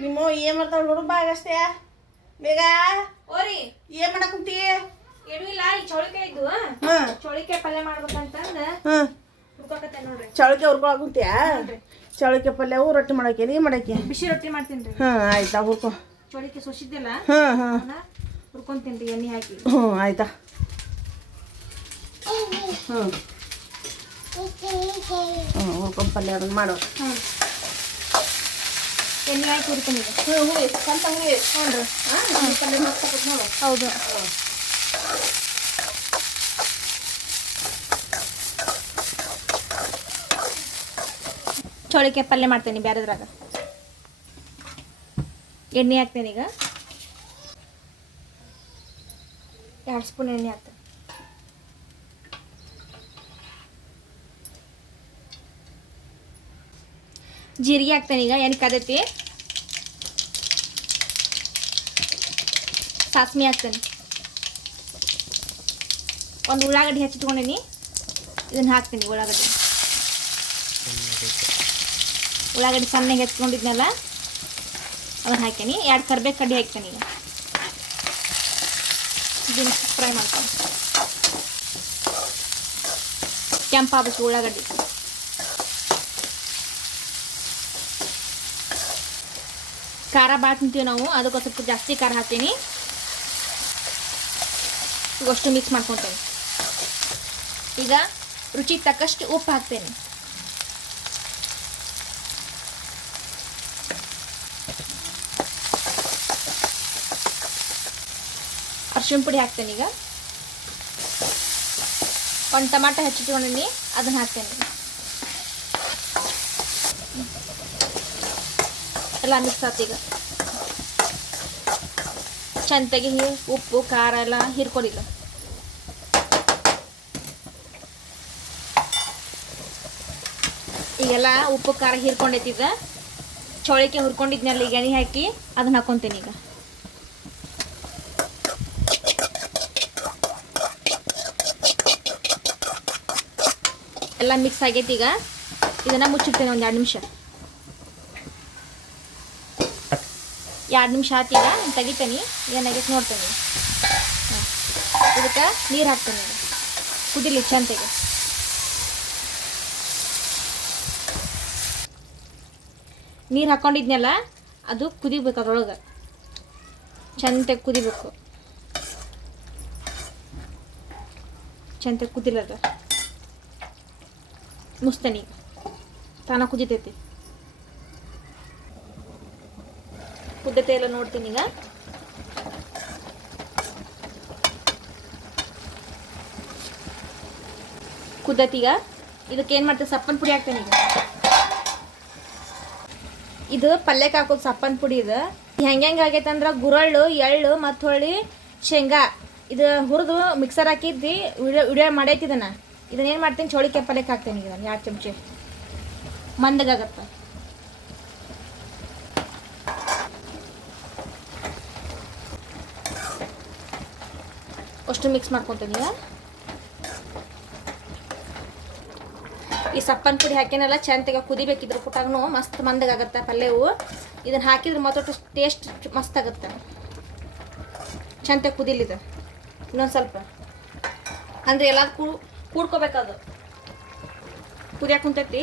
ನಿಮ್ಮ ಏನ್ ಮಾಡ್ತಾವ ನೋಡು ಬಾ ಅಷ್ಟೇ ಬೇಗ ಓರಿ ಏನ್ ಮಾಡಕ್ ಕುಂತಿ ಏನು ಇಲ್ಲ ಈ ಚೌಳಿಕಾಯಿ ಇದ್ದು ಚೌಳಿಕಾಯಿ ಪಲ್ಯ ಮಾಡ್ಬೇಕಂತಂದ ಹುಡ್ಕೋಕತ್ತೆ ನೋಡ್ರಿ ಚೌಳಿಕಾಯಿ ಹುರ್ಕೊಳಕ್ ಕುಂತಿಯಾ ಚೌಳಿಕಾಯಿ ಪಲ್ಯವು ರೊಟ್ಟಿ ಮಾಡಕ್ಕೆ ನೀ ಮಾಡಕ್ಕೆ ಬಿಸಿ ರೊಟ್ಟಿ ಮಾಡ್ತೀನಿ ಆಯ್ತಾ ಹುರ್ಕೊ ಚೌಳಿಕಾಯಿ ಸೊಸಿದ್ದಿಲ್ಲ ಹುರ್ಕೊಂತೀನಿ ಎಣ್ಣೆ ಹಾಕಿ ಆಯ್ತಾ ಹುರ್ಕೊಂಡ್ ಪಲ್ಯ ಅದನ್ನ ಮಾಡೋ ಎಣ್ಣೆ ಹಾಕಿ ಹುರ್ತೀನಿ ಹುಳಿ ಸ್ವಂತ ಹುಳಿ ಪಲ್ಯ ಮಾಡ್ಕೊಬೇಕು ನೋಡು ಹೌದು ಚೌಳಿಕಾಯಿ ಪಲ್ಯ ಮಾಡ್ತೇನೆ ಬ್ಯಾರೆದ್ರಾಗ ಎಣ್ಣೆ ಹಾಕ್ತೇನೆ ಈಗ 2 ಸ್ಪೂನ್ ಎಣ್ಣೆ ಹಾಕ್ತೇನೆ ಜೀರಿಗೆ ಹಾಕ್ತೇನೆ ಈಗ ಎಣ್ಣೆ ಕಾದೈತಿ ಸಾಸ್ಮಿ ಹಾಕ್ತೇನೆ ಒಂದು ಉಳ್ಳಾಗಡ್ಡಿ ಹೆಚ್ಚಿಟ್ಕೊಂಡೀನಿ ಇದನ್ನ ಹಾಕ್ತೀನಿ ಉಳ್ಳಾಗಡ್ಡಿ ಸಣ್ಣಗೆ ಹೆಚ್ಚಿಕೊಂಡಿದ್ನಲ್ಲ ಅದನ್ನ ಹಾಕ್ತೀನಿ 2 ಕರ್ಬೇವು ಕಡ್ಡಿ ಹಾಕ್ತೇನೆ ಈಗ ಇದನ್ನ ಫ್ರೈ ಮಾಡ್ತೀನಿ ಕೆಂಪಾಗಬೇಕು ಉಳ್ಳಾಗಡ್ಡಿ ಖಾರ ಭಾಳ ತಿಂತೀವಿ ನಾವು ಅದಕ್ಕೆ ಸ್ವಲ್ಪ ಜಾಸ್ತಿ ಖಾರ ಹಾಕ್ತೀನಿ ಈಗ ಅಷ್ಟು ಮಿಕ್ಸ್ ಮಾಡ್ಕೊತೇನೆ ಈಗ ರುಚಿಗೆ ತಕ್ಕಷ್ಟು ಉಪ್ಪು ಹಾಕ್ತೇನೆ ಅರಿಶಿಣ ಪುಡಿ ಹಾಕ್ತೇನೆ ಈಗ ಒಂದು ಟಮಾಟೊ ಹೆಚ್ಚಿಟ್ಕೊಂಡಿನಿ ಅದನ್ನ ಹಾಕ್ತೇನೆ ಎಲ್ಲ ಮಿಕ್ಸ್ ಆಯ್ತು ಈಗ ಚಂದಾಗಿ ಉಪ್ಪು ಖಾರ ಎಲ್ಲ ಹಿರ್ಕೊಡಿಲ್ಲ ಈಗೆಲ್ಲ ಉಪ್ಪು ಖಾರ ಹಿರ್ಕೊಂಡೈತಿದ ಚೌಳಿಕಾಯಿ ಹುರ್ಕೊಂಡಿದ್ನಲ್ಲಿ ಈಗ ಎಣ್ಣೆ ಹಾಕಿ ಅದನ್ನ ಹಾಕ್ಕೊಂತೀನಿ ಈಗ ಎಲ್ಲ ಮಿಕ್ಸ್ ಆಗೈತಿ ಈಗ ಇದನ್ನ ಮುಚ್ಚಿಡ್ತೇನೆ ಒಂದು 2 ನಿಮಿಷ 2 ನಿಮಿಷ ಆಯ್ತು ಈಗ ತೆಗಿತೇನೆ ಏನಾಗೈತೆ ನೋಡ್ತೇನೆ ಇದಕ್ಕೆ ನೀರು ಹಾಕ್ತೇನೆ ಈಗ ಕುದಿಲಿ ಚಂತೆಗೆ ನೀರು ಹಾಕ್ಕೊಂಡಿದ್ನಲ್ಲ ಅದು ಕುದಿಬೇಕು ಅದ್ರೊಳಗೆ ಚಂತೆಗೆ ಕುದಿಬೇಕು ಚಂತೆಗೆ ಕುದಿಲದ ಮುಸ್ತೇನೆ ಈಗ ತಾನ ಕುದಿತೈತಿ ಕುದ್ದತೆ ಎಲ್ಲ ನೋಡ್ತೀನಿ ಈಗ ಕುದ್ದತೀಗ ಇದಕ್ಕೆ ಏನು ಮಾಡ್ತೇವೆ ಸಪ್ಪನ್ ಪುಡಿ ಹಾಕ್ತೇನೆ ಈಗ ಇದು ಪಲ್ಯಕ್ಕೆ ಹಾಕೋದು ಸಪ್ಪನ್ ಪುಡಿ ಇದು ಹೆಂಗೆ ಆಗೈತೆ ಅಂದ್ರೆ ಗುರಳ್ಳು ಎಳ್ಳು ಮತ್ತು ಹೊಳ್ಳಿ ಶೇಂಗಾ ಇದು ಹುರಿದು ಮಿಕ್ಸರ್ ಹಾಕಿದ್ದು ವಿಡಿಯೋ ಮಾಡೈತಿ ಇದನ್ನೇನು ಮಾಡ್ತೀನಿ ಚೌಳಿಕಾಯಿ ಪಲ್ಯಕ್ಕೆ ಹಾಕ್ತೇನೆ ಈಗ 2 ಚಮಚೆ ಮಂದಗಾಗತ್ತೆ ಅಷ್ಟು ಮಿಕ್ಸ್ ಮಾಡ್ಕೊತೀನಿ ಈಗ ಈ ಸಪ್ಪನ್ ಪುಡಿ ಹಾಕೇನಲ್ಲ ಚಂತೆಗೆ ಕುದಿಬೇಕಿದ್ರು ಪುಟಾಗನು ಮಸ್ತ್ ಮಂದಗಾಗತ್ತೆ ಪಲ್ಯವು ಇದನ್ನು ಹಾಕಿದ್ರೆ ಮತ್ತೊಟ್ಟು ಟೇಸ್ಟ್ ಮಸ್ತ್ ಆಗುತ್ತೆ ಚಂತೆಗೆ ಕುದಿಲಿದೆ ಇನ್ನೊಂದು ಸ್ವಲ್ಪ ಅಂದರೆ ಎಲ್ಲ ಕೂಡ್ಕೋಬೇಕದು ಕುದಿಯಾಕೆ ಕುಂತೈತಿ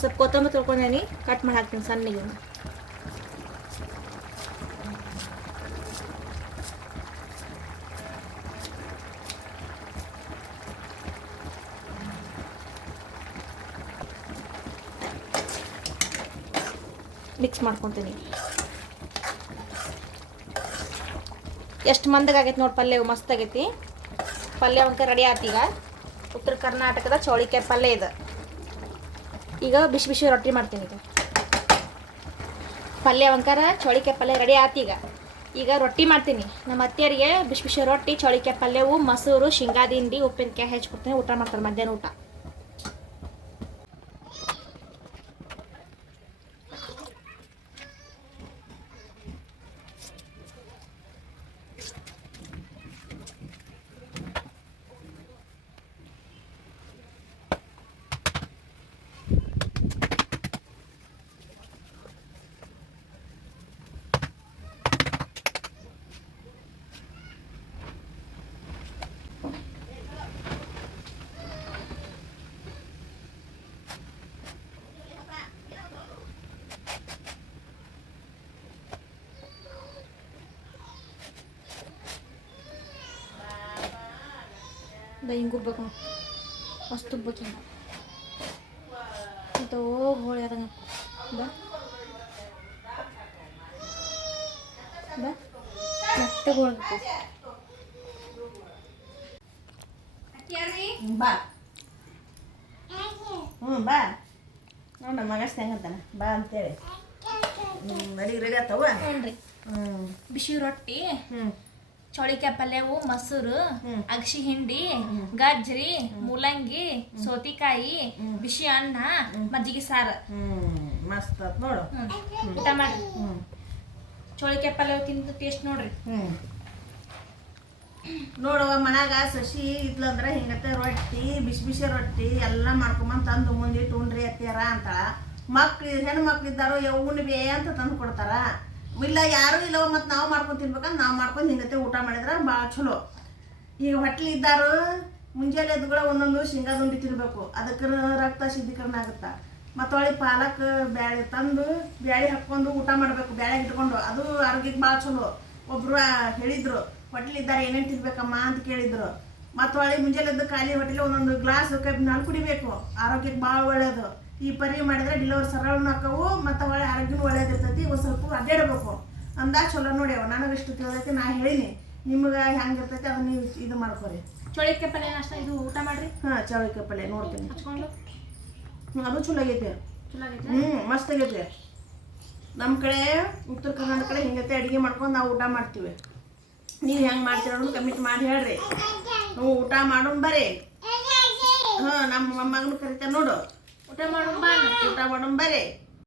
ಸ್ವಲ್ಪ ಕೊತ್ತಂಬರಿ ತೊಳ್ಕೊಂಡೇನಿ ಕಟ್ ಮಾಡಿ ಹಾಕ್ತೀನಿ ಸಣ್ಣಗೆ ಮಿಕ್ಸ್ ಮಾಡ್ಕೊತೀನಿ ಎಷ್ಟು ಮಂದಗಾಗೈತೆ ನೋಡಿ ಪಲ್ಯ ಮಸ್ತ್ ಆಗೈತಿ ಪಲ್ಯ ಒಂದು ರೆಡಿ ಆಯ್ತು ಈಗ ಉತ್ತರ ಕರ್ನಾಟಕದ ಚೌಳಿಕಾಯಿ ಪಲ್ಯ ಇದೆ ಈಗ ಬಿಸಿ ಬಿಸಿ ರೊಟ್ಟಿ ಮಾಡ್ತೀನಿ ಈಗ ಪಲ್ಯ ಒಂಕರ ಚೌಳಿಕಾಯಿ ಪಲ್ಯ ರೆಡಿ ಆಯ್ತು ಈಗ ರೊಟ್ಟಿ ಮಾಡ್ತೀನಿ ನಮ್ಮ ಅತ್ತೆಯರಿಗೆ ಬಿಸಿ ಬಿಸಿ ರೊಟ್ಟಿ ಚೌಳಿಕಾಯಿ ಪಲ್ಯವು ಮೊಸರು ಶೇಂಗಾ ದಿಂಡಿ ಉಪ್ಪಿನಕಾಯಿ ಹೆಚ್ಚಿಕೊಡ್ತೀನಿ ಊಟ ಮಾಡ್ತಾರೆ ಮಧ್ಯಾಹ್ನ ಊಟ ಹಿಂಗೆ ಉಬ್ಬೇಕು ಮಸ್ತ್ ಉಬ್ಬೇಕು ಹಿಂಗೆ ಅಂತ ಹೋಳಿ ಅದಂಗ ಬಾ ಬಾ ಮೆತ್ತಗೆ ಹೋಗ್ಬೇಕು ಬಾ ಬಾ ನೋಡ ನಮ್ಮ ಮಗ ಹೆಂಗಂತಾನ ಬಾ ಅಂತೇಳಿ ರೆಡಿ ಆತವ ನೋಡ್ರಿ ಬಿಸಿ ರೊಟ್ಟಿ ಚೌಳಿಕಾಯಿ ಪಲ್ಯವು ಮೊಸರು ಅಗಸಿ ಹಿಂಡಿ ಗಜ್ರಿ ಮೂಲಂಗಿ ಸೌತಿಕಾಯಿ ಬಿಸಿ ಅನ್ನ ಮಜ್ಜಿಗೆ ಸಾರು ಮಸ್ತ್ ಆತ್ ನೋಡು ಊಟ ಮಾಡ್ರಿ ಚೌಳಿಕಾಯಿ ಪಲ್ಯ ತಿಂದು ಟೇಸ್ಟ್ ನೋಡ್ರಿ ನೋಡುವ ಮನ್ಯಾಗ ಸಸಿ ಇದ್ಲಂದ್ರ ಹಿಂಗತ್ತೆ ರೊಟ್ಟಿ ಬಿಸಿ ಬಿಸಿ ರೊಟ್ಟಿ ಎಲ್ಲ ಮಾಡ್ಕೊಂಬಂದು ತಂದು ಮುಂದಿಟ್ಟು ಉಂಡ್ರಿ ಅತ್ತೀರ ಅಂತಾಳ ಮಕ್ಳು ಹೆಣ್ಣು ಮಕ್ಳು ಇದ್ದಾರೋ ಉಣ್ಬೇ ಅಂತ ತಂದು ಕೊಡ್ತಾರ ಇಲ್ಲ ಯಾರು ಇಲ್ಲವ ಮತ್ತು ನಾವು ಮಾಡ್ಕೊಂಡು ತಿನ್ಬೇಕಂದ್ರೆ ನಾವು ಮಾಡ್ಕೊಂಡು ಹಿಂಗತ್ತೆ ಊಟ ಮಾಡಿದ್ರೆ ಭಾಳ ಚಲೋ ಈಗ ಹೊಟ್ಲಿ ಇದ್ದಾರು ಮುಂಜಾನೆ ಎದ್ದುಗಳ ಒಂದೊಂದು ಶೇಂಗಾದ ಉಂಡಿ ತಿನ್ಬೇಕು ಅದಕ್ಕೆ ರಕ್ತ ಶುದ್ಧೀಕರಣ ಆಗುತ್ತಾ ಮತ್ತು ಹೊಳ್ಳಿ ಪಾಲಕ್ ಬ್ಯಾಳೆ ತಂದು ಬ್ಯಾಳೆ ಹಾಕ್ಕೊಂಡು ಊಟ ಮಾಡಬೇಕು ಬ್ಯಾಳೆ ಇಟ್ಕೊಂಡು ಅದು ಆರೋಗ್ಯಕ್ಕೆ ಭಾಳ ಚಲೋ ಒಬ್ರು ಹೇಳಿದ್ರು ಹೊಟ್ಲಿದ್ದಾರೆ ಏನೇನು ತಿನ್ಬೇಕಮ್ಮ ಅಂತ ಕೇಳಿದ್ರು ಮತ್ತು ಹೊಳ್ಳಿ ಮುಂಜಾನೆ ಎದ್ದು ಖಾಲಿ ಹೊಟ್ಟೆಲಿ ಒಂದೊಂದು ಗ್ಲಾಸ್ ಕಬ್ಬಿನ ಹಾಲು ಕುಡಿಬೇಕು ಆರೋಗ್ಯಕ್ಕೆ ಭಾಳ ಒಳ್ಳೆಯದು ಈ ಪರಿ ಮಾಡಿದ್ರೆ ಡಿಲಿವರಿ ಸರಳನೂ ಹಾಕವು ಮತ್ತು ಹೊಳ್ಳಿ ಆರೋಗ್ಯನೂ ಒಳ್ಳೇದಿರ್ತೈತಿ ಒಂದು ಸ್ವಲ್ಪ ಅಡ್ಡಾಡಬೇಕು ಅಂದಾಗ ಚಲೋ ನೋಡ್ಯಾವ ನನಗೆ ಇಷ್ಟು ತಿಳಿದೈತಿ ನಾ ಹೇಳೀನಿ ನಿಮ್ಗೆ ಹೆಂಗಿರ್ತೈತಿ ಅದನ್ನ ನೀವು ಇದು ಮಾಡ್ಕೊರಿ ಚೌಳಿಕಾಯಿ ಪಲ್ಯ ಅಷ್ಟ ಇದು ಊಟ ಮಾಡ್ರಿ ಹಾಂ ಚೌಳಿಕಾಯಿ ಪಲ್ಯ ನೋಡ್ತೀನಿ ಹಚ್ಕೊಂಡು ಅದು ಚಲೋ ಆಗೈತೆ ಚಲೋ ಆಗೈತೆ ಮಸ್ತ್ ಆಗೈತೆ ನಮ್ಮ ಕಡೆ ಉತ್ತರ ಕರ್ನಾಟಕ ಕಡೆ ಹಿಂಗತ್ತೆ ಅಡುಗೆ ಮಾಡ್ಕೊಂಡು ನಾವು ಊಟ ಮಾಡ್ತೀವಿ ನೀವು ಹೆಂಗೆ ಮಾಡ್ತೀರ ಅನ್ನೋದು ಕಮಿಟ್ ಮಾಡಿ ಹೇಳ್ರಿ ನೀವು ಊಟ ಮಾಡೋಣ ಬರ್ರಿ ಹಾಂ ನಮ್ಮ ಮೊಮ್ಮಗನು ಕರಿತಾರೆ ನೋಡು ಊಟ ಮಾಡೋಣ ಬಾ ಊಟ ಮಾಡೋಣ ಬರ್ರಿ